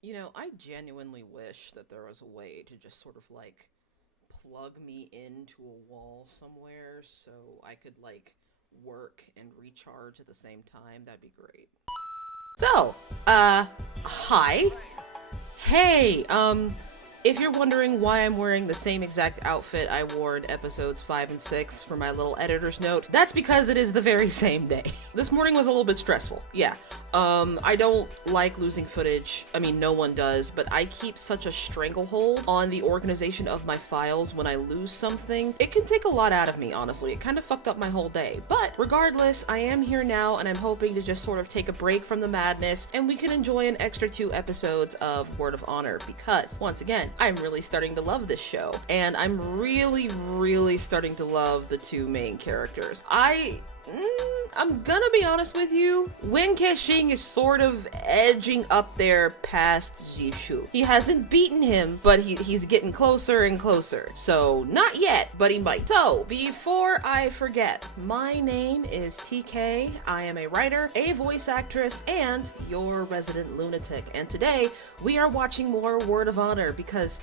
You know, I genuinely wish that there was a way to just sort of plug me into a wall somewhere so I could work and recharge at the same time. That'd be great. So, hi. Hey, if you're wondering why I'm wearing the same exact outfit I wore in episodes 5 and 6 for my little editor's note, that's because it is the very same day. This morning was a little bit stressful, yeah. I don't like losing footage. I mean, no one does, but I keep such a stranglehold on the organization of my files when I lose something. It can take a lot out of me, honestly. It kind of fucked up my whole day. But regardless, I am here now, and I'm hoping to just sort of take a break from the madness, and we can enjoy an extra 2 episodes of Word of Honor, because, once again, I'm really starting to love this show, and I'm really starting to love the 2 main characters. I'm gonna be honest with you, Wen Kexing is sort of edging up there past Zishu. He hasn't beaten him, but he's getting closer and closer. So, not yet, but he might. So, before I forget, my name is TK. I am a writer, a voice actress, and your resident lunatic. And today, we are watching more Word of Honor because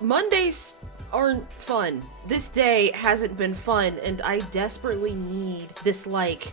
Mondays aren't fun. This day hasn't been fun, and I desperately need this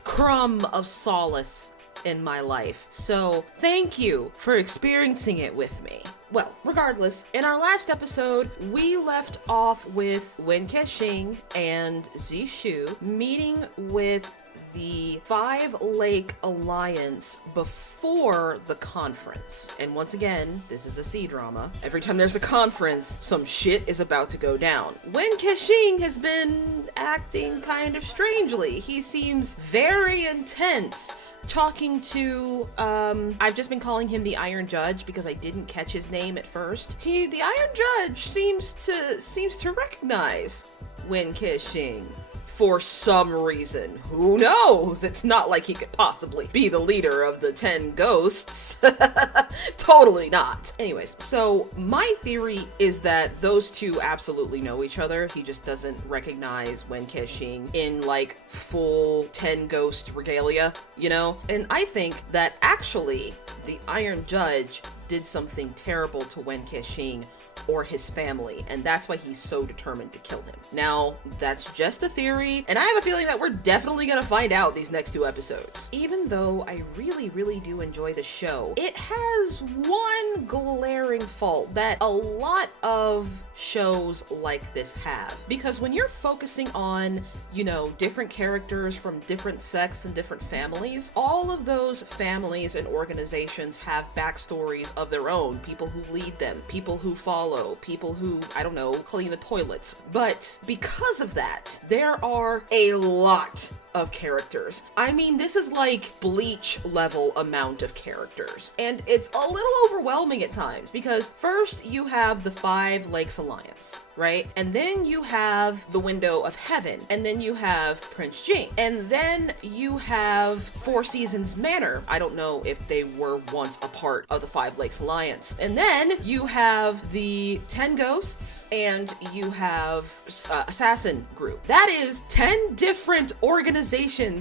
crumb of solace in my life. So thank you for experiencing it with me. Well, regardless, in our last episode, we left off with Wen Kexing and Zishu meeting with the 5-Lake Alliance before the conference. And once again, this is a C-drama. Every time there's a conference, some shit is about to go down. Wen Kexing has been acting kind of strangely. He seems very intense. Talking to, I've just been calling him the Iron Judge because I didn't catch his name at first. The Iron Judge seems to recognize Wen Kexing. For some reason. Who knows? It's not like he could possibly be the leader of the 10 ghosts. Totally not. Anyways, so my theory is that those 2 absolutely know each other. He just doesn't recognize Wen Kexing in full 10 ghost regalia, you know? And I think that actually the Iron Judge did something terrible to Wen Kexing or his family, and that's why he's so determined to kill him. Now, that's just a theory, and I have a feeling that we're definitely gonna find out these next 2 episodes. Even though I really do enjoy the show, it has one glaring fault that a lot of shows like this have. Because when you're focusing on, you know, different characters from different sects and different families, all of those families and organizations have backstories of their own. People who lead them, people who follow, people who, I don't know, clean the toilets. But because of that, there are a lot of characters. I mean, this is Bleach level amount of characters. And it's a little overwhelming at times because first you have the 5 Lakes Alliance, right? And then you have the Window of Heaven. And then you have Prince Jing. And then you have Four Seasons Manor. I don't know if they were once a part of the 5 Lakes Alliance. And then you have the 10 Ghosts and you have Assassin Group. That is 10 different organizations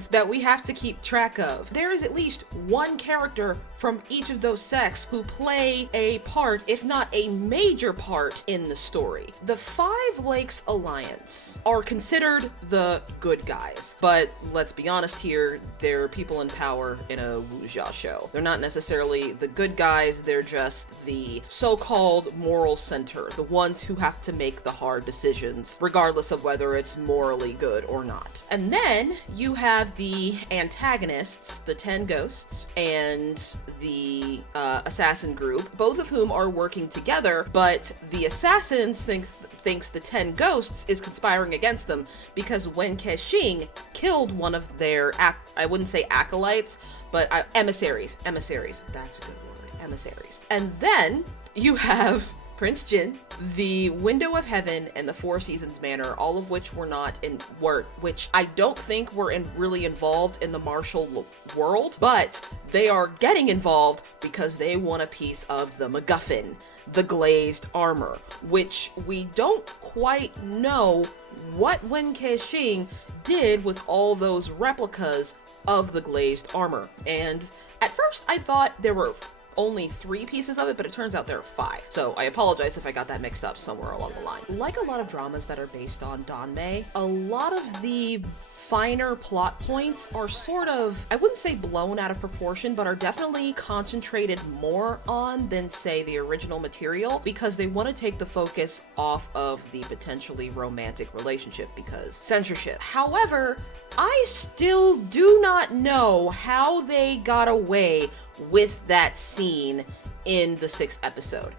that we have to keep track of. There is at least one character from each of those sects who play a part, if not a major part, in the story. The 5 Lakes Alliance are considered the good guys, but let's be honest here, they're people in power in a wuxia show. They're not necessarily the good guys, they're just the so-called moral center, the ones who have to make the hard decisions, regardless of whether it's morally good or not. And then you have the antagonists, the 10 Ghosts, and the Assassin Group, both of whom are working together, but the Assassins thinks the 10 Ghosts is conspiring against them because Wen Kexing killed one of their, I wouldn't say acolytes, but emissaries. Emissaries. That's a good word. Emissaries. And then you have Prince Jin, the Window of Heaven, and the Four Seasons Manor, all of which which I don't think were really involved in the martial world, but they are getting involved because they want a piece of the MacGuffin, the glazed armor, which we don't quite know what Wen Kexing did with all those replicas of the glazed armor. And at first I thought there were only 3 pieces of it, but it turns out there are 5. So I apologize if I got that mixed up somewhere along the line. Like a lot of dramas that are based on Danmei, a lot of the finer plot points are sort of, I wouldn't say blown out of proportion, but are definitely concentrated more on than, say, the original material, because they want to take the focus off of the potentially romantic relationship because censorship. However, I still do not know how they got away with that scene in the 6th episode.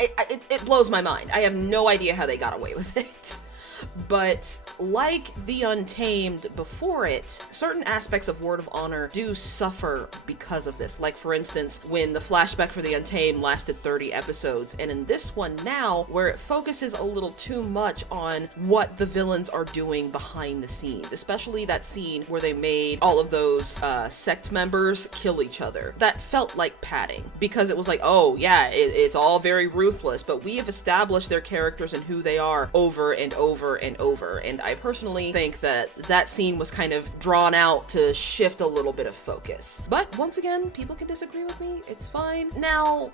It blows my mind. I have no idea how they got away with it. But like The Untamed before it, certain aspects of Word of Honor do suffer because of this. Like, for instance, when the flashback for The Untamed lasted 30 episodes, and in this one now, where it focuses a little too much on what the villains are doing behind the scenes, especially that scene where they made all of those sect members kill each other. That felt like padding, because it was like, oh yeah, it's all very ruthless, but we have established their characters and who they are over and over and over, and I personally think that that scene was kind of drawn out to shift a little bit of focus. But once again, people can disagree with me, it's fine. Now,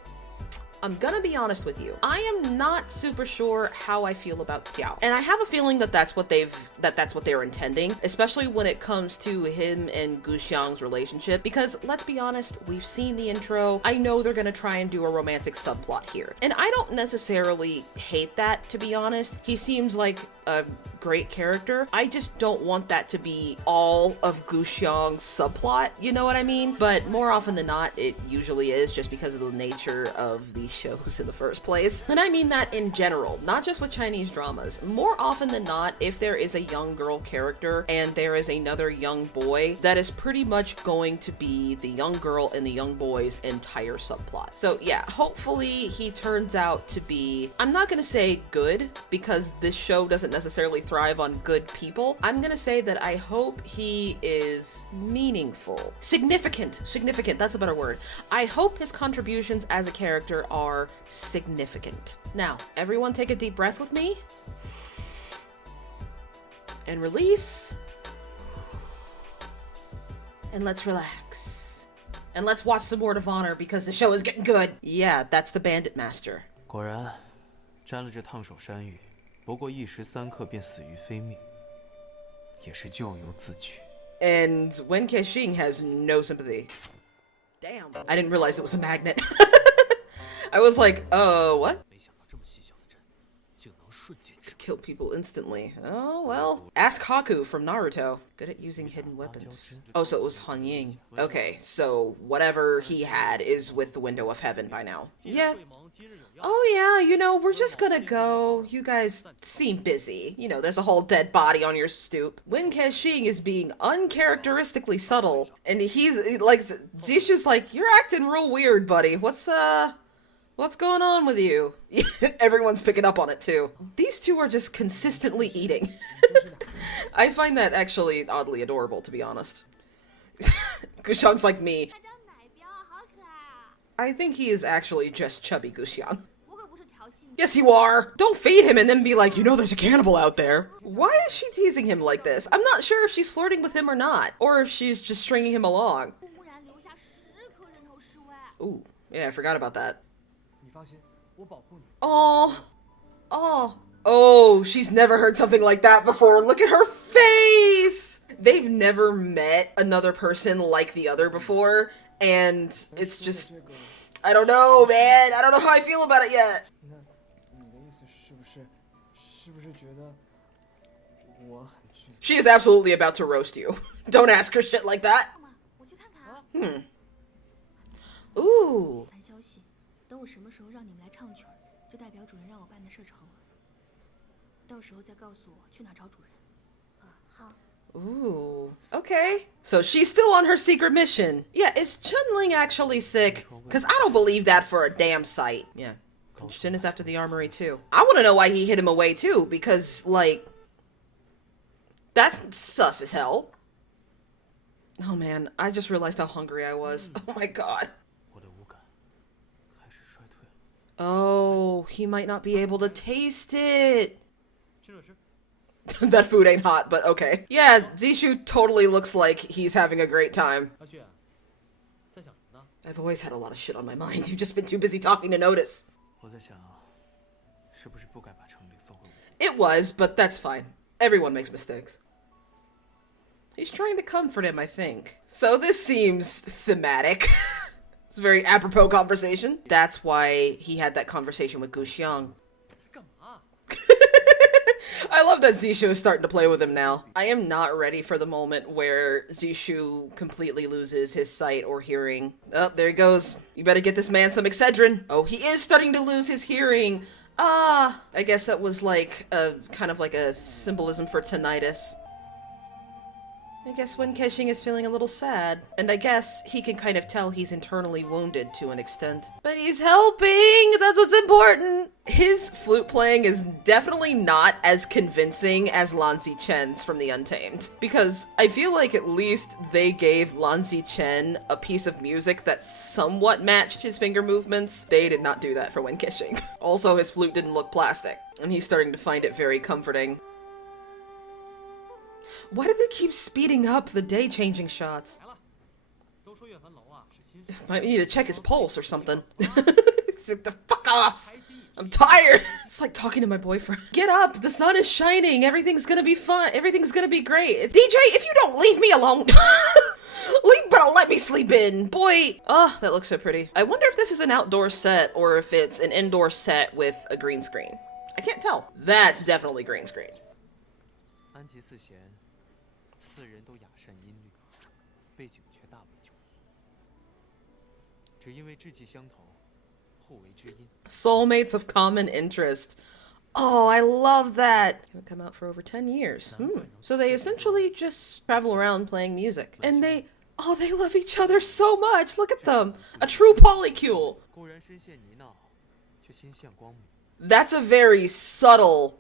I'm gonna be honest with you. I am not super sure how I feel about Xiao. And I have a feeling that that's what they're intending, especially when it comes to him and Gu Xiang's relationship, because let's be honest, we've seen the intro. I know they're gonna try and do a romantic subplot here. And I don't necessarily hate that, to be honest. He seems like a great character. I just don't want that to be all of Gu Xiang's subplot, you know what I mean? But more often than not, it usually is, just because of the nature of these shows in the first place. And I mean that in general, not just with Chinese dramas. More often than not, if there is a young girl character and there is another young boy, that is pretty much going to be the young girl and the young boy's entire subplot. So yeah, hopefully he turns out to be, I'm not gonna say good, because this show doesn't necessarily thrive on good people. I'm gonna say that I hope he is meaningful. Significant, that's a better word. I hope his contributions as a character are significant. Now, everyone take a deep breath with me. And release. And let's relax. And let's watch some Word of Honor, because the show is getting good. Yeah, that's the Bandit Master. 果然，沾了这烫手山芋，不过一时三刻便死于非命，也是咎由自取。 And Wen Kexing has no sympathy. Damn. I didn't realize it was a magnet. I was like, what? Kill people instantly. Oh, well. Ask Haku from Naruto. Good at using hidden weapons. Oh, so it was Han Ying. Okay, so whatever he had is with the Window of Heaven by now. Yeah. Oh yeah, you know, we're just gonna go. You guys seem busy. You know, there's a whole dead body on your stoop. Wen Kexing is being uncharacteristically subtle. And he's, like, Zishu's like, you're acting real weird, buddy. What's going on with you? Everyone's picking up on it, too. These two are just consistently eating. I find that actually oddly adorable, to be honest. Gu Xiang's like me. I think he is actually just chubby Gu Xiang. Yes, you are! Don't feed him and then be like, you know there's a cannibal out there. Why is she teasing him like this? I'm not sure if she's flirting with him or not. Or if she's just stringing him along. Ooh, yeah, I forgot about that. Oh, she's never heard something like that before. Look at her face! They've never met another person like the other before, and it's just, I don't know, man. I don't know how I feel about it yet. She is absolutely about to roast you. Don't ask her shit like that. Ooh. Ooh, okay. So she's still on her secret mission. Yeah, is Chun-Ling actually sick? Because I don't believe that for a damn sight. Yeah, Shin is after the armory too. I want to know why he hid him away too, because, like, that's sus as hell. Oh man, I just realized how hungry I was. Oh my god. Oh, he might not be able to taste it. That food ain't hot, but okay. Yeah, Zishu totally looks like he's having a great time. I've always had a lot of shit on my mind. You've just been too busy talking to notice. 我在想，是不是不该把程理送回我？ It was, but that's fine. Everyone makes mistakes. He's trying to comfort him, I think. So this seems thematic. It's a very apropos conversation. That's why he had that conversation with Gu Xiang. I love that Zishu is starting to play with him now. I am not ready for the moment where Zishu completely loses his sight or hearing. Oh, there he goes. You better get this man some Excedrin. Oh, he is starting to lose his hearing. Ah, I guess that was like a kind of like a symbolism for tinnitus. I guess Wen Kexing is feeling a little sad, and I guess he can kind of tell he's internally wounded to an extent. But he's helping! That's what's important! His flute playing is definitely not as convincing as Lan Zichen's from The Untamed, because I feel like at least they gave Lan Zichen a piece of music that somewhat matched his finger movements. They did not do that for Wen Kexing. Also, his flute didn't look plastic, and he's starting to find it very comforting. Why do they keep speeding up the day-changing shots? Might need to check his pulse or something. It's like, the fuck off! I'm tired! It's like talking to my boyfriend. Get up! The sun is shining! Everything's gonna be fun! Everything's gonna be great! It's DJ, if you don't leave me alone! But let me sleep in! Boy! Oh, that looks so pretty. I wonder if this is an outdoor set or if it's an indoor set with a green screen. I can't tell. That's definitely green screen. 4人都雅善音律，背景却大为迥异，只因为志气相投，互为知音。Soulmates of common interest. Oh, I love that. It would come out for over 10 years. So they essentially just travel around playing music. And they love each other so much. Look at them. A true polycule. That's a very subtle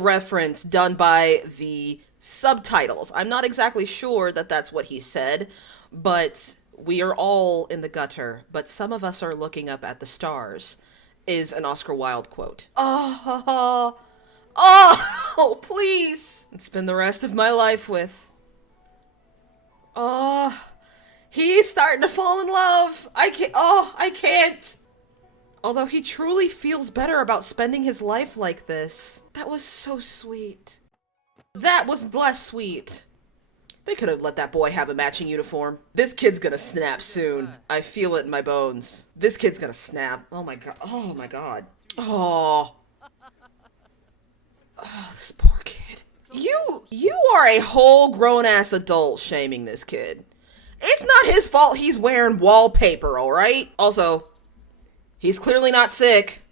reference done by the subtitles. I'm not exactly sure that that's what he said, but we are all in the gutter, but some of us are looking up at the stars, is an Oscar Wilde quote. Oh, please! Spend the rest of my life with. Oh, he's starting to fall in love. I can't. Although he truly feels better about spending his life like this. That was so sweet. That was less sweet. They could have let that boy have a matching uniform. This kid's gonna snap soon. I feel it in my bones. This kid's gonna snap. Oh my god. Oh my god. Oh. Oh, this poor kid. You are a whole grown-ass adult shaming this kid. It's not his fault he's wearing wallpaper, alright? Also, he's clearly not sick.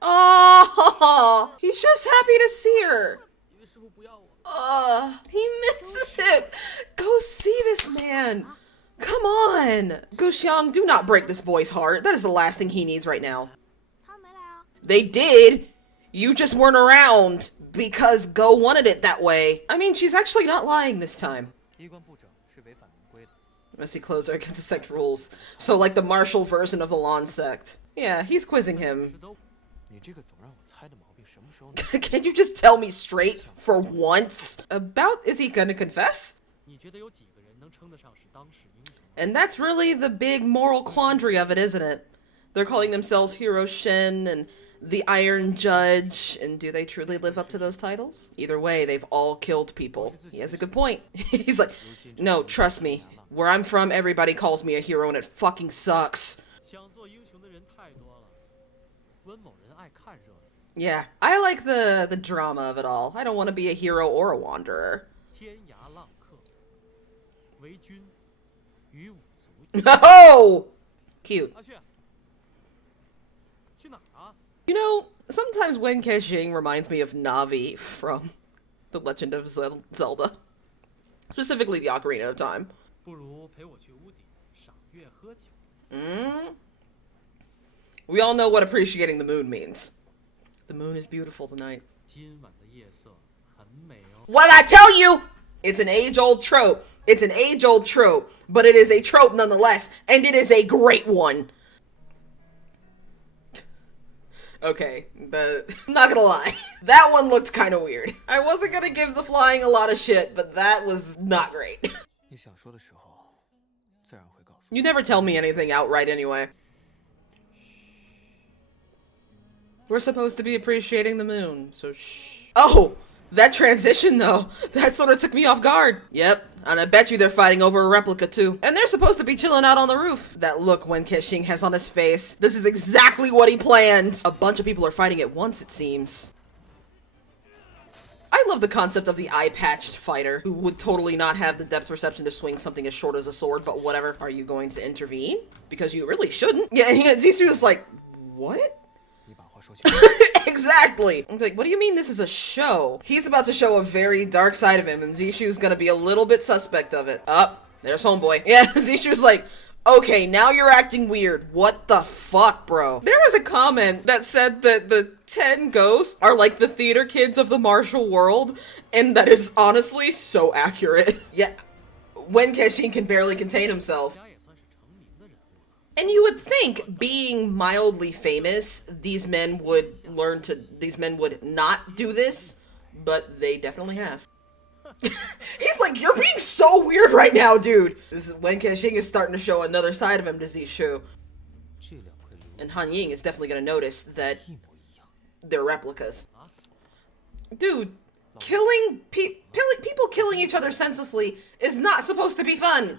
Oh, he's just happy to see her. He misses him. Go see this man. Come on. Gu Xiang, do not break this boy's heart. That is the last thing he needs right now. They did. You just weren't around because Go wanted it that way. I mean, she's actually not lying this time. Messy clothes are against the sect rules. So like the martial version of the Lan sect. Yeah, he's quizzing him. Can't you just tell me straight for once? Is he gonna confess? And that's really the big moral quandary of it, isn't it? They're calling themselves Hero Shin and the Iron Judge, and do they truly live up to those titles? Either way, they've all killed people. He has a good point. He's like, no, trust me. Where I'm from, everybody calls me a hero and it fucking sucks. Yeah, I like the drama of it all. I don't want to be a hero or a wanderer. Oh! Cute. You know, sometimes Wen Kexing reminds me of Navi from The Legend of Zelda. Specifically the Ocarina of Time. We all know what appreciating the moon means. The moon is beautiful tonight. What did I tell you? It's an age-old trope. It's an age-old trope, but it is a trope nonetheless, and it is a great one. Okay, but I'm not gonna lie. That one looked kind of weird. I wasn't gonna give the flying a lot of shit, but that was not great. You never tell me anything outright anyway. We're supposed to be appreciating the moon, so shh. Oh! That transition, though, that sort of took me off guard. Yep, and I bet you they're fighting over a replica, too. And they're supposed to be chilling out on the roof. That look Wen Kexing has on his face. This is exactly what he planned. A bunch of people are fighting at once, it seems. I love the concept of the eye-patched fighter, who would totally not have the depth perception to swing something as short as a sword, but whatever. Are you going to intervene? Because you really shouldn't. Yeah, and Zishu is like, what? Exactly. It's like, what do you mean this is a show? He's about to show a very dark side of him, and Zishu's gonna be a little bit suspect of it. There's homeboy. Yeah, Zishu's like, okay, now you're acting weird. What the fuck, bro? There was a comment that said that the 10 ghosts are like the theater kids of the martial world, and that is honestly so accurate. Yeah, Wen Kexing can barely contain himself. And you would think, being mildly famous, these men would not do this, but they definitely have. He's like, you're being so weird right now, dude! This is Wen Kexing is starting to show another side of him to Zishu. And Han Ying is definitely gonna notice that they're replicas. Dude, people killing each other senselessly is not supposed to be fun!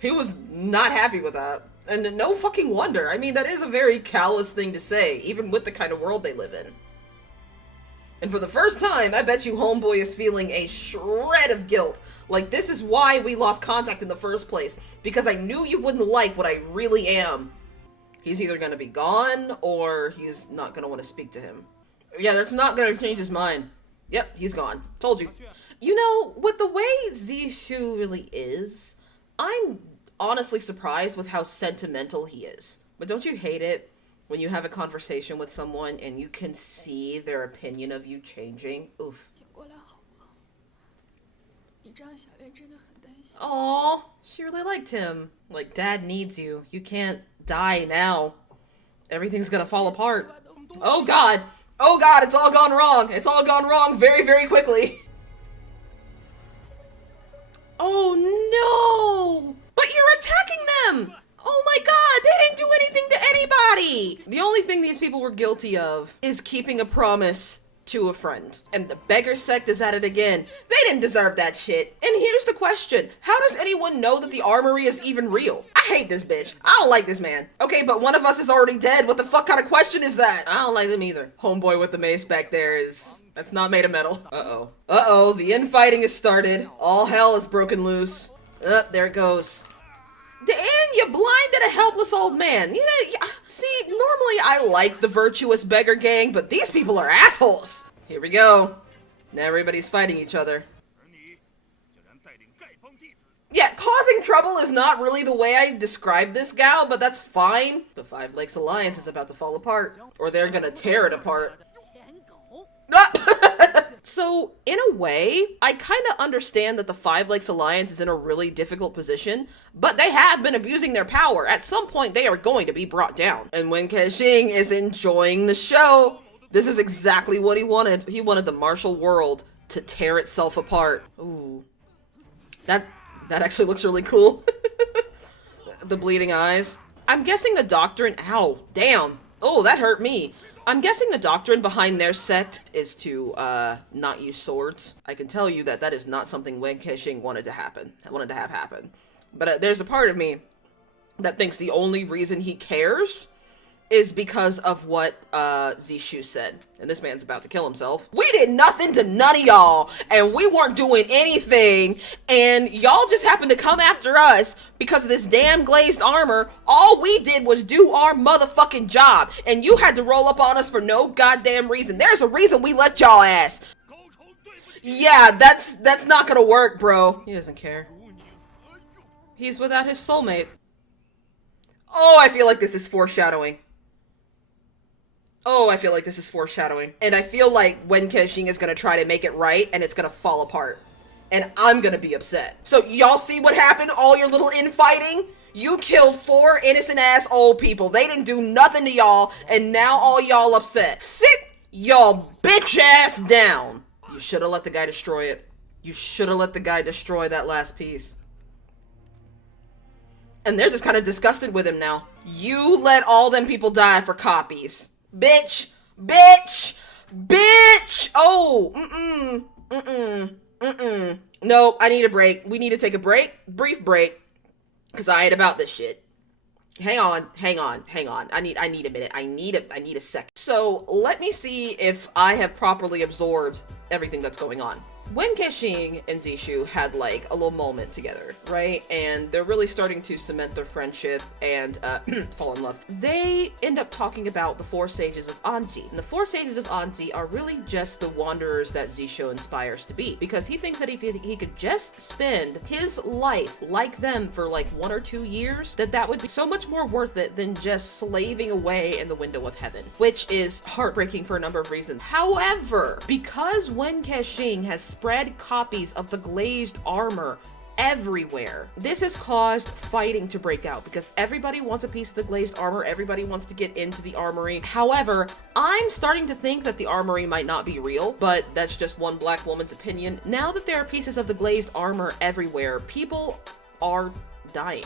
He was not happy with that. And no fucking wonder. I mean, that is a very callous thing to say, even with the kind of world they live in. And for the first time, I bet you homeboy is feeling a shred of guilt. Like, this is why we lost contact in the first place. Because I knew you wouldn't like what I really am. He's either gonna be gone, or he's not gonna want to speak to him. Yeah, that's not gonna change his mind. Yep, he's gone. Told you. You know, with the way Zishu really is, I'm honestly surprised with how sentimental he is. But don't you hate it when you have a conversation with someone and you can see their opinion of you changing? Oof. Aww, she really liked him. Like, Dad needs you. You can't die now. Everything's gonna fall apart. Oh god! Oh god, it's all gone wrong! It's all gone wrong very, very quickly. Oh no! But you're attacking them! Oh my god, they didn't do anything to anybody! The only thing these people were guilty of is keeping a promise to a friend. And the beggar sect is at it again. They didn't deserve that shit. And here's the question. How does anyone know that the armory is even real? I hate this bitch. I don't like this man. Okay, but one of us is already dead. What the fuck kind of question is that? I don't like them either. Homeboy with the mace back there is... that's not made of metal. Uh-oh. Uh-oh, the infighting has started. All hell is broken loose. There it goes. And you blinded a helpless old man. See, normally I like the virtuous beggar gang, but these people are assholes. Here we go. Now everybody's fighting each other. Yeah, causing trouble is not really the way I describe this gal, but that's fine. The Five Lakes Alliance is about to fall apart, or they're gonna tear it apart. So, in a way, I kind of understand that the Five Lakes Alliance is in a really difficult position, but they have been abusing their power. At some point, they are going to be brought down. And Wen Kexing is enjoying the show. This is exactly what he wanted. He wanted the martial world to tear itself apart. Ooh. That actually looks really cool. The bleeding eyes. I'm guessing the doctrine... ow, damn. Oh, that hurt me. I'm guessing the doctrine behind their sect is to, not use swords. I can tell you that that is not something Wen Kexing wanted to have happen. But there's a part of me that thinks the only reason he cares is because of what, Zishu said. And this man's about to kill himself. We did nothing to none of y'all, and we weren't doing anything, and y'all just happened to come after us because of this damn glazed armor. All we did was do our motherfucking job, and you had to roll up on us for no goddamn reason. There's a reason we let y'all ass. Yeah, that's not gonna work, bro. He doesn't care. He's without his soulmate. Oh, I feel like this is foreshadowing. Oh, I feel like this is foreshadowing. And I feel like Wen Kexing is gonna try to make it right, and it's gonna fall apart. And I'm gonna be upset. So y'all see what happened? All your little infighting? You killed 4 innocent-ass old people. They didn't do nothing to y'all, and now all y'all upset. Sit y'all bitch-ass down. You should've let the guy destroy it. You should have let the guy destroy that last piece. And they're just kind of disgusted with him now. You let all them people die for copies. Bitch! Bitch! Bitch! Oh! No, I need a break. We need to take a break. Brief break. Because I ain't about this shit. Hang on. I need a minute. I need a second. So, let me see if I have properly absorbed everything that's going on. Wen Kexing and Zishu had like a little moment together, right? And they're really starting to cement their friendship and fall in love. They end up talking about the four sages of Anji. And the four sages of Anji are really just the wanderers that Zishu inspires to be. Because he thinks that if he could just spend his life like them for like 1 or 2 years, that would be so much more worth it than just slaving away in the window of heaven. Which is heartbreaking for a number of reasons. However, because Wen Kexing has spread copies of the glazed armor everywhere, this has caused fighting to break out because everybody wants a piece of the glazed armor, everybody wants to get into the armory. However, I'm starting to think that the armory might not be real, but that's just one black woman's opinion. Now that there are pieces of the glazed armor everywhere, people are dying.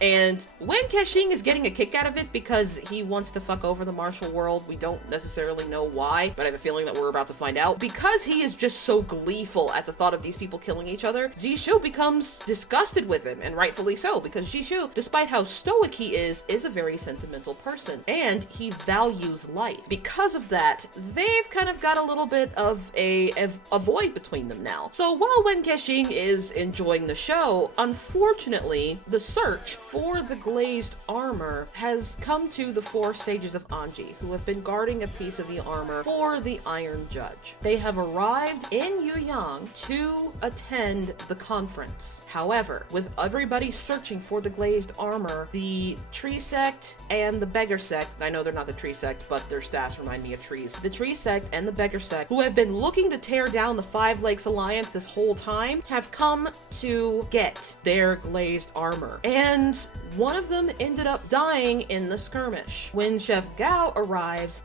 And Wen Kexing is getting a kick out of it because he wants to fuck over the martial world. We don't necessarily know why, but I have a feeling that we're about to find out. Because he is just so gleeful at the thought of these people killing each other, Zishu becomes disgusted with him, and rightfully so, because Zishu, despite how stoic he is a very sentimental person, and he values life. Because of that, they've kind of got a little bit of a void between them now. So while Wen Kexing is enjoying the show, unfortunately, the search for the glazed armor has come to the four sages of Anji, who have been guarding a piece of the armor for the Iron Judge. They have arrived in Yueyang to attend the conference. However, with everybody searching for the glazed armor, the Tree Sect and the Beggar Sect, I know they're not the Tree Sect, but their staffs remind me of trees. The Tree Sect and the Beggar Sect, who have been looking to tear down the Five Lakes Alliance this whole time, have come to get their glazed armor. And one of them ended up dying in the skirmish. When Chief Gao arrives,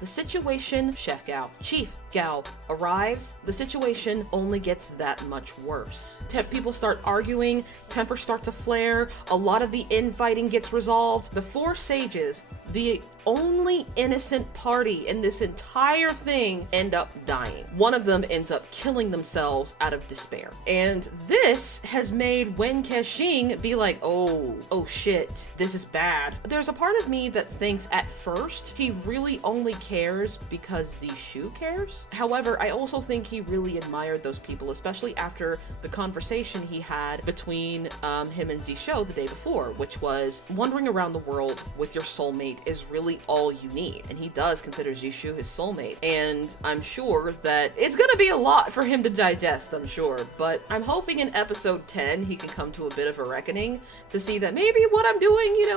Chief Gao arrives, the situation only gets that much worse. People start arguing, tempers start to flare, a lot of the infighting gets resolved. The four sages, the only innocent party in this entire thing, end up dying. One of them ends up killing themselves out of despair. And this has made Wen Kexing be like, oh shit, this is bad. There's a part of me that thinks at first he really only cares because Zishu cares. However, I also think he really admired those people, especially after the conversation he had between him and Zishu the day before, which was wandering around the world with your soulmate is really all you need. And he does consider Zishu his soulmate. And I'm sure that it's gonna be a lot for him to digest, I'm sure. But I'm hoping in episode 10 he can come to a bit of a reckoning to see that maybe what I'm doing,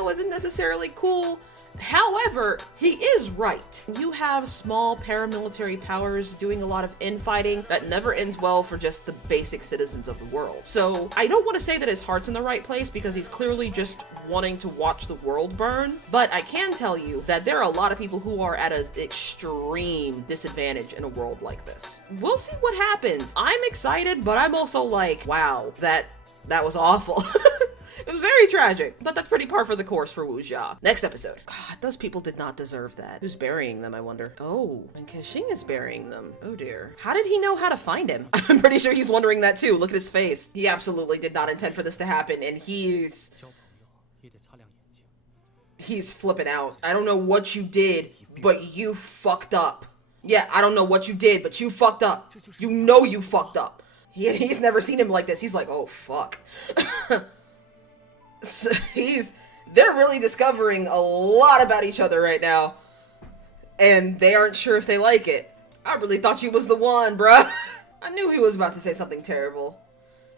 isn't necessarily cool. However, he is right. You have small paramilitary powers doing a lot of infighting that never ends well for just the basic citizens of the world. So I don't want to say that his heart's in the right place because he's clearly just wanting to watch the world burn, but I can tell you that there are a lot of people who are at an extreme disadvantage in a world like this. We'll see what happens. I'm excited, but I'm also like, wow, that was awful. It was very tragic, but that's pretty par for the course for Wuxia. Next episode. God, those people did not deserve that. Who's burying them, I wonder? Oh, and Kexing is burying them. Oh dear. How did he know how to find him? I'm pretty sure he's wondering that too. Look at his face. He absolutely did not intend for this to happen, and he's flipping out. I don't know what you did, but you fucked up. Yeah, I don't know what you did, but you fucked up. You know you fucked up. He's never seen him like this. He's like, oh, fuck. So they're really discovering a lot about each other right now. And they aren't sure if they like it. I really thought you was the one, bruh. I knew he was about to say something terrible.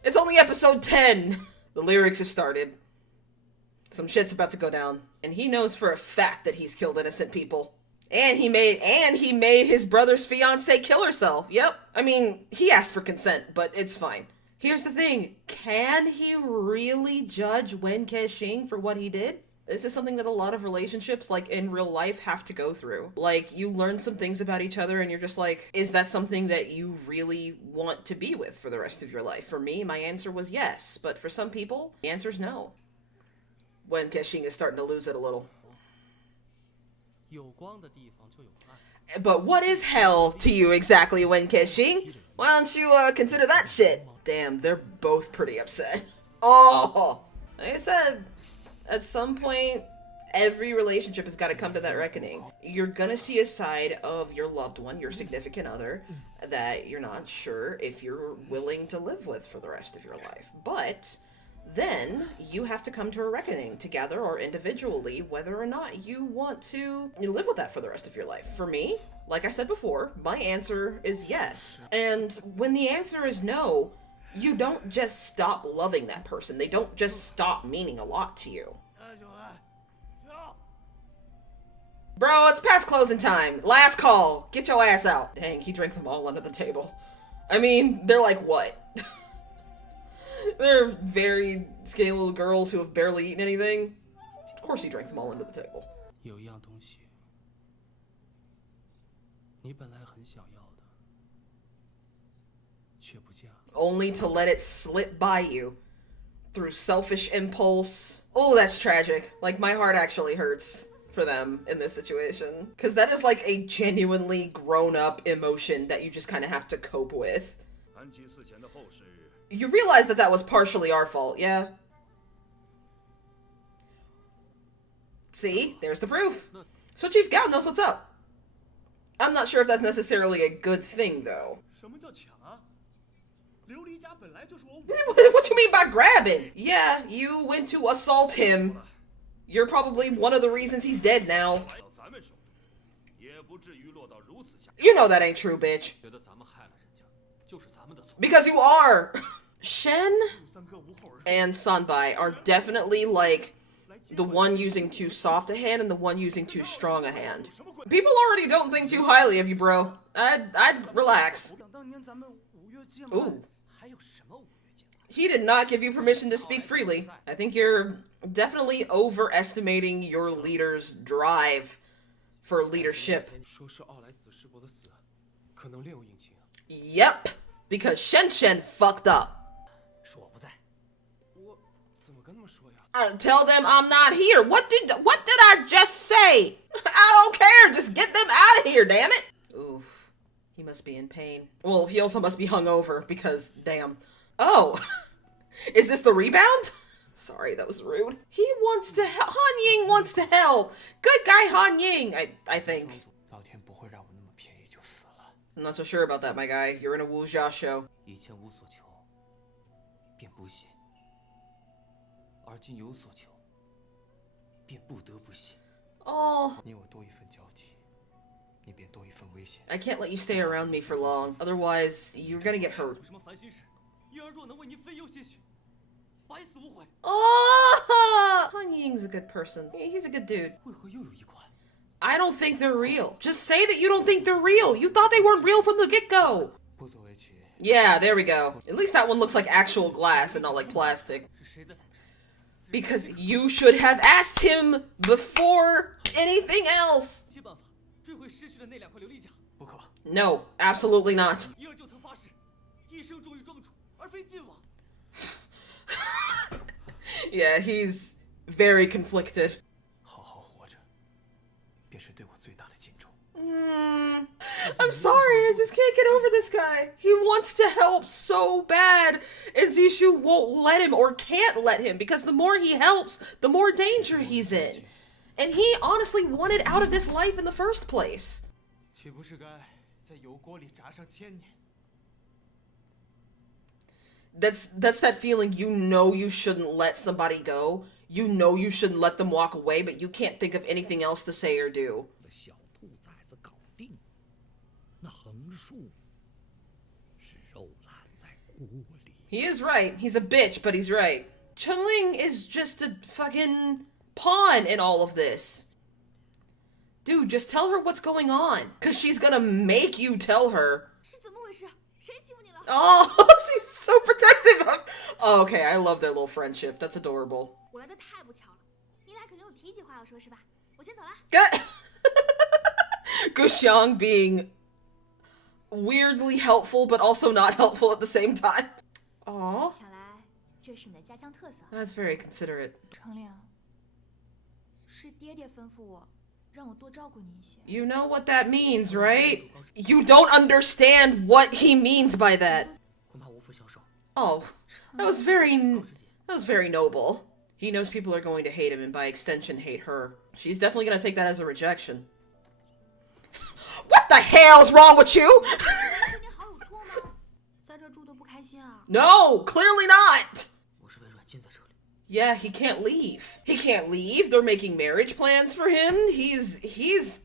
It's only episode 10. The lyrics have started. Some shit's about to go down. And he knows for a fact that he's killed innocent people. And he made his brother's fiance kill herself. Yep. I mean, he asked for consent, but it's fine. Here's the thing. Can he really judge Wen Kexing for what he did? This is something that a lot of relationships, like in real life, have to go through. Like, you learn some things about each other and you're just like, is that something that you really want to be with for the rest of your life? For me, my answer was yes, but for some people, the answer is no. Wen Kexing is starting to lose it a little. But what is hell to you exactly, Wen Kexing? Why don't you consider that shit? Damn, they're both pretty upset. Oh! Like I said, at some point, every relationship has got to come to that reckoning. You're gonna see a side of your loved one, your significant other, that you're not sure if you're willing to live with for the rest of your life. But then you have to come to a reckoning together or individually whether or not you want to live with that for the rest of your life. For me, like I said before, my answer is yes. And when the answer is no, you don't just stop loving that person. They don't just stop meaning a lot to you. Bro, it's past closing time. Last call. Get your ass out. Dang, he drank them all under the table. I mean, they're like what? They're very skinny little girls who have barely eaten anything. Of course he drank them all under the table. Only to let it slip by you through selfish impulse. Oh, that's tragic. Like, my heart actually hurts for them in this situation. Because that is like a genuinely grown-up emotion that you just kind of have to cope with. You realize that that was partially our fault, yeah? See? There's the proof. So Chief Gao knows what's up. I'm not sure if that's necessarily a good thing, though. What you mean by grabbing? Yeah, you went to assault him. You're probably one of the reasons he's dead now. You know that ain't true, bitch. Because you are! Shen and Sanbai are definitely like the one using too soft a hand and the one using too strong a hand. People already don't think too highly of you, bro. I'd relax. Ooh. He did not give you permission to speak freely. I think you're definitely overestimating your leader's drive for leadership. Yep, because Shen fucked up. Tell them I'm not here. What did I just say? I don't care. Just get them out of here, damn it. Oof. He must be in pain. Well, he also must be hungover because, damn. Oh, is this the rebound? Sorry, that was rude. He wants to help. Han Ying wants to help. Good guy Han Ying, I think. I'm not so sure about that, my guy. You're in a wuxia show. Oh. I can't let you stay around me for long. Otherwise, you're gonna get hurt. Oh! Han Ying's a good person. He's a good dude. I don't think they're real. Just say that you don't think they're real. You thought they weren't real from the get-go. Yeah, there we go. At least that one looks like actual glass and not like plastic. Because you should have asked him before anything else. No, absolutely not. Yeah, he's very conflicted. I'm sorry, I just can't get over this guy. He wants to help so bad, and Zishu won't let him or can't let him because the more he helps, the more danger he's in. And he honestly wanted out of this life in the first place. That's that feeling you know you shouldn't let somebody go. You know you shouldn't let them walk away, but you can't think of anything else to say or do. He is right. He's a bitch, but he's right. Chunling is just a fucking pawn in all of this. Dude, just tell her what's going on. Because she's gonna make you tell her. Oh, she's so protective of... Oh, okay, I love their little friendship. That's adorable. Guxiang being weirdly helpful, but also not helpful at the same time. Aww. That's very considerate. You know what that means, right? You don't understand what he means by that. Oh, that was very noble. He knows people are going to hate him and by extension hate her. She's definitely gonna take that as a rejection. What the hell's wrong with you? No, clearly not. Yeah, he can't leave. He can't leave. They're making marriage plans for him. He's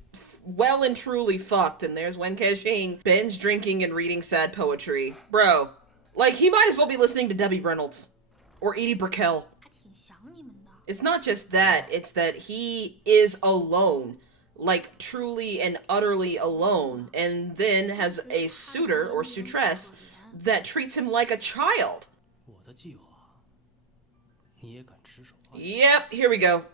well and truly fucked. And there's Wen Kexing binge drinking and reading sad poetry. Bro, like, he might as well be listening to Debbie Reynolds or Edie Breckell. It's not just that, it's that he is alone. Like, truly and utterly alone. And then has a suitor or suitress that treats him like a child. Yep, here we go.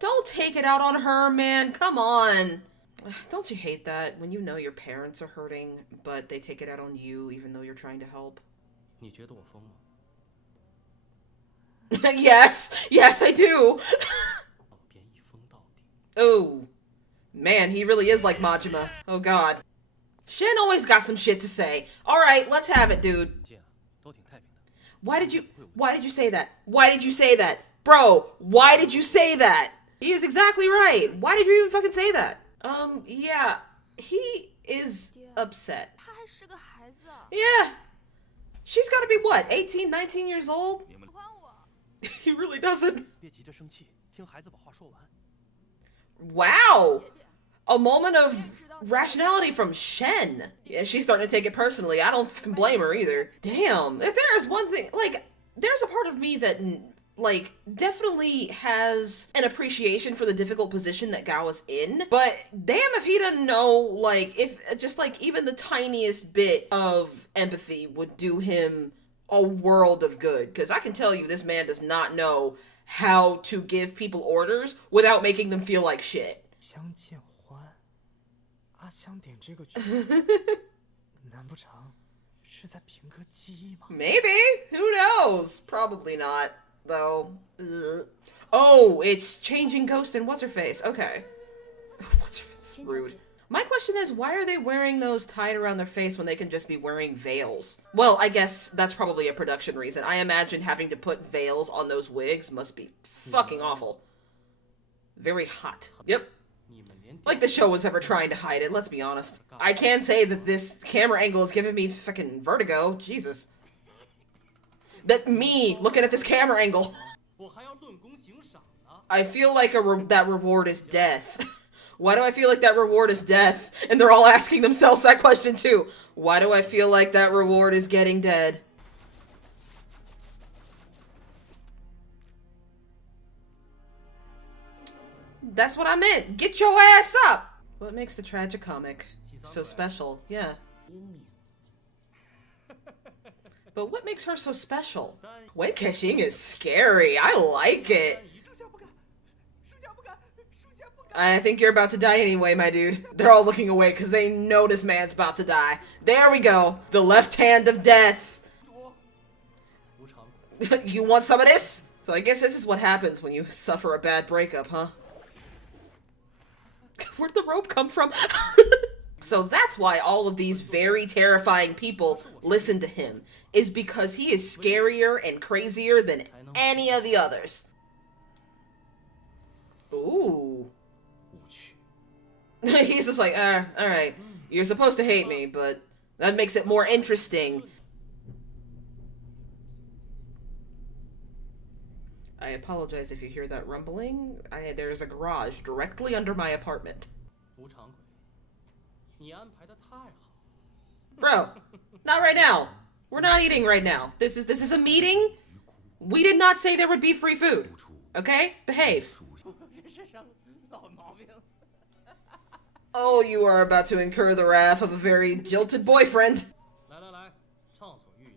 Don't take it out on her, man. Come on. Don't you hate that when you know your parents are hurting, but they take it out on you even though you're trying to help? Yes, I do. Oh, man, he really is like Majima. Oh god. Shen always got some shit to say. Alright, let's have it, dude. Why did you say that? Why did you say that? Bro, why did you say that? He is exactly right. Why did you even fucking say that? Yeah, he is upset. Yeah. She's gotta be what, 18, 19 years old? He really doesn't. Wow! A moment of rationality from Shen. Yeah, she's starting to take it personally. I don't fucking blame her either. Damn, if there is one thing, like, there's a part of me that, like, definitely has an appreciation for the difficult position that Gao is in, but damn if he doesn't know, like, if just, like, even the tiniest bit of empathy would do him a world of good, because I can tell you this man does not know how to give people orders without making them feel like shit. Maybe. Who knows? Probably not, though. Ugh. Oh, it's changing Ghost and What's-Her-Face. Okay. What's-Her-Face? Rude. My question is, why are they wearing those tied around their face when they can just be wearing veils? Well, I guess that's probably a production reason. I imagine having to put veils on those wigs must be fucking awful. Very hot. Yep. Like the show was ever trying to hide it, let's be honest. I can say that this camera angle is giving me fucking vertigo. Jesus. That me looking at this camera angle. I feel like that reward is death. Why do I feel like that reward is death? And they're all asking themselves that question too. Why do I feel like that reward is getting dead? That's what I meant. Get your ass up! What makes the tragicomic so special? Yeah. But what makes her so special? Wen Kexing is scary. I like it. I think you're about to die anyway, my dude. They're all looking away because they know this man's about to die. There we go. The left hand of death. You want some of this? So I guess this is what happens when you suffer a bad breakup, huh? Where'd the rope come from? So that's why all of these very terrifying people listen to him, is because he is scarier and crazier than any of the others. Ooh. He's just like, alright, you're supposed to hate me, but that makes it more interesting. I apologize if you hear that rumbling. There's a garage directly under my apartment. Bro, not right now. We're not eating right now. This is a meeting. We did not say there would be free food. Okay? Behave. Oh, you are about to incur the wrath of a very jilted boyfriend.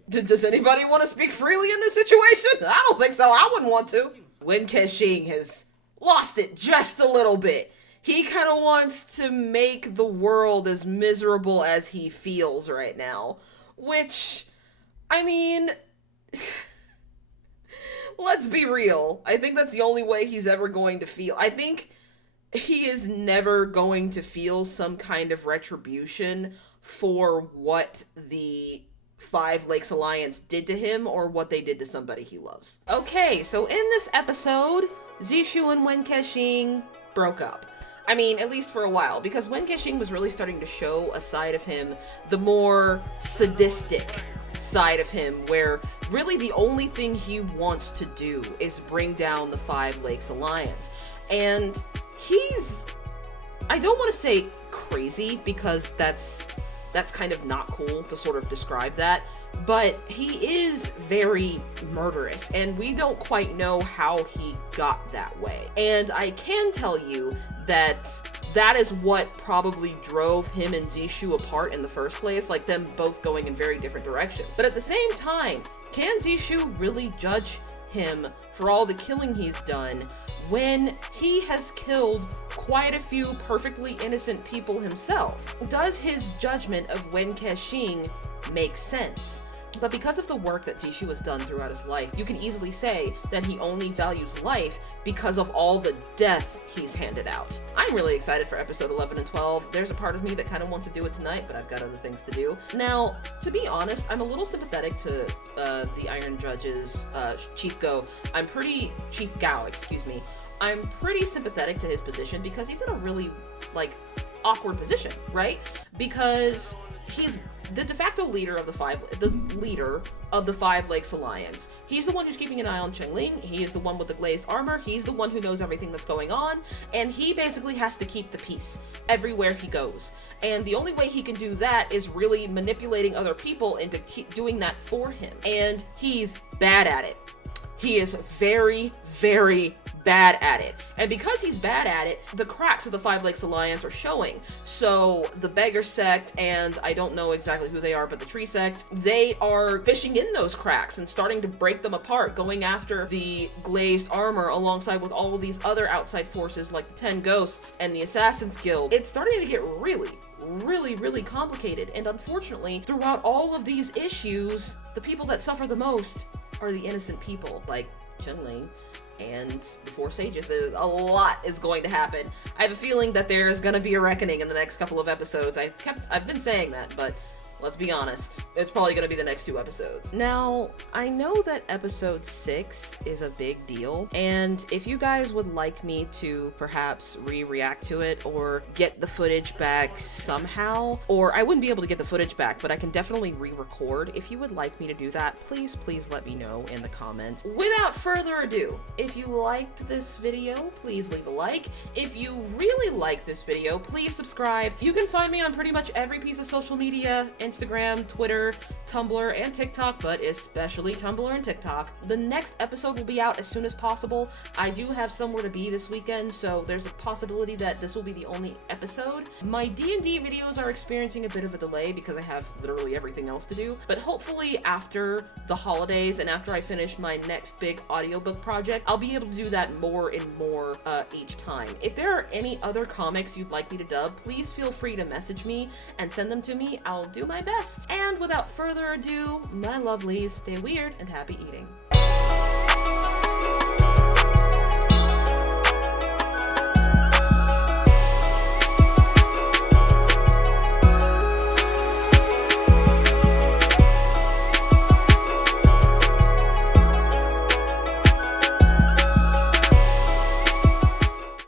Does anybody want to speak freely in this situation? I don't think so. I wouldn't want to. Wen Kexing has lost it just a little bit. He kind of wants to make the world as miserable as he feels right now. Which, I mean, let's be real. I think that's the only way he's ever going to feel. I think he is never going to feel some kind of retribution for what the Five Lakes Alliance did to him or what they did to somebody he loves. Okay, so in this episode, Zishu and Wen Kexing broke up. I mean, at least for a while, because Wen Kexing was really starting to show a side of him, the more sadistic side of him, where really the only thing he wants to do is bring down the Five Lakes Alliance. And he's, I don't want to say crazy, because that's kind of not cool to sort of describe that, but he is very murderous, and we don't quite know how he got that way. And I can tell you that is what probably drove him and Zishu apart in the first place, like them both going in very different directions. But at the same time, can Zishu really judge him for all the killing he's done when he has killed quite a few perfectly innocent people himself? Does his judgment of Wen Kexing make sense? But because of the work that Zishu has done throughout his life, you can easily say that he only values life because of all the death he's handed out. I'm really excited for episode 11 and 12. There's a part of me that kind of wants to do it tonight, but I've got other things to do. Now, to be honest, I'm a little sympathetic to the Iron Judge's Chief Gao, excuse me. I'm pretty sympathetic to his position because he's in a really, like, awkward position, right? Because he's the de facto leader of the Five Lakes Alliance. He's the one who's keeping an eye on Chengling. He is the one with the glazed armor. He's the one who knows everything that's going on, and he basically has to keep the peace everywhere he goes. And the only way he can do that is really manipulating other people into doing that for him. And he's bad at it. He is very, very bad at it. And because he's bad at it, the cracks of the Five Lakes Alliance are showing. So the Beggar Sect, and I don't know exactly who they are, but the Tree Sect, they are fishing in those cracks and starting to break them apart, going after the glazed armor alongside with all of these other outside forces like the 10 Ghosts and the Assassin's Guild. It's starting to get really, really complicated. And unfortunately, throughout all of these issues, the people that suffer the most are the innocent people, like Chengling and the Four Sages. A lot is going to happen. I have a feeling that there's gonna be a reckoning in the next couple of episodes. I've been saying that, but let's be honest, it's probably gonna be the next 2 episodes. Now, I know that episode 6 is a big deal, and if you guys would like me to perhaps react to it or get the footage back somehow, or I wouldn't be able to get the footage back, but I can definitely re-record. If you would like me to do that, please let me know in the comments. Without further ado, if you liked this video, please leave a like. If you really like this video, please subscribe. You can find me on pretty much every piece of social media, Instagram, Twitter, Tumblr, and TikTok, but especially Tumblr and TikTok. The next episode will be out as soon as possible. I do have somewhere to be this weekend, so there's a possibility that this will be the only episode. My D&D videos are experiencing a bit of a delay because I have literally everything else to do, but hopefully after the holidays and after I finish my next big audiobook project, I'll be able to do that more and more each time. If there are any other comics you'd like me to dub, please feel free to message me and send them to me. I'll do my best. And without further ado, my lovelies, stay weird and happy eating.